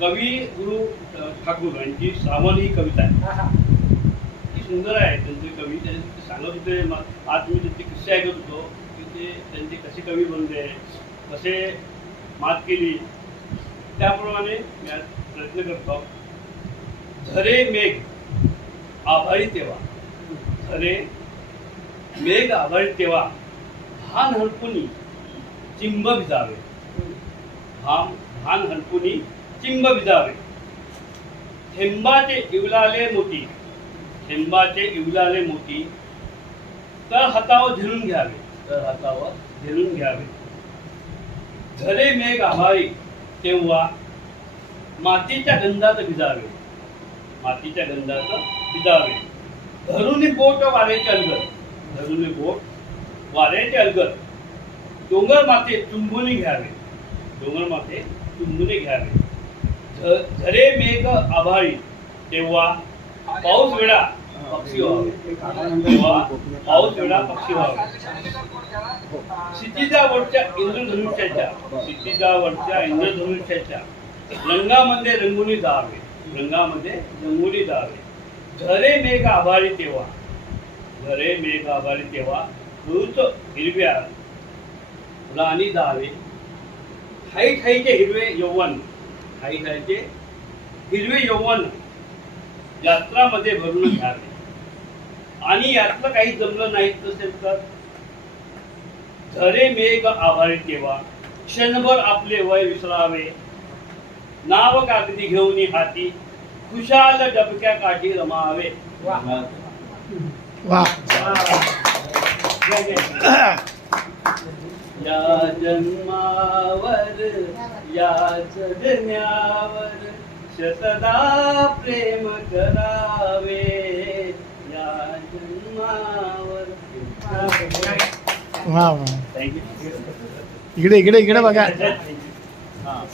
कवी गुरु ठाकूर यांची सावल ही कविता आहे. ती सुंदर आहे त्यांची कवी. ते ते सांगत होते आज मी त्यांचे किस्से ऐकत होतो की ते त्यांचे कसे कवी बनले कसे मात केली. त्याप्रमाणे मी आज प्रयत्न करतो. झरे मेघ आभाळी तेव्हा. झरे मेघ आभाळी तेव्हा. भान हरपुनी चिंब भिजावे. भाम भान हरपुनी चिंब भिजावे थेंबाचे इवलाले मोती. थेंबाचे इवलाले मोती. तर हातावर झेलून घ्यावे. तर हातावर झेलून घ्यावे. झरे मेघ आभाळी तेव्हा मातीच्या गंधात भिजावे मातीच्या गंधात भिजावे धरुनी बोट वाऱ्याचे अलगद. धरुनी बोट वाऱ्याचे अलगद. डोंगर माते चुंबुनी घ्यावे. डोंगर माते चुंबुनी घ्यावे झरे मेघ आभाळी तेव्हा पाऊस वेळा पक्षी व्हावे. तेव्हा पाऊस वेळा पक्षी व्हावे. क्षितिजावरच्या इंद्रधनुष्याच्या क्षितिजावरच्या इंद्रधनुष्याच्या रंगामध्ये रंगुनी जावे रंगामध्ये रंगुनी जावे झरे मेघ आभाळी तेव्हा. झरे मेघ आभाळी तेव्हा ऋत हिरव्या फुलांनी जावे ठाई ठाईचे हिरवे यौवन ठाई ठाईचे हिरवे यौवन यात्रामध्ये भरून घ्यावे. आणि यातलं काही जमलं नाही नसेल तर झरे मेघ आभाळी तेव्हा क्षणभर आपले वय विसरावे. नाव कागदी घेऊन हाती खुशाल डबक्या काठी रमावे. वा या जन्मावर या जगण्यावर शतदा प्रेम करावे. या जन्मावर वा वा. इकडे इकडे इकडे बघा. हा.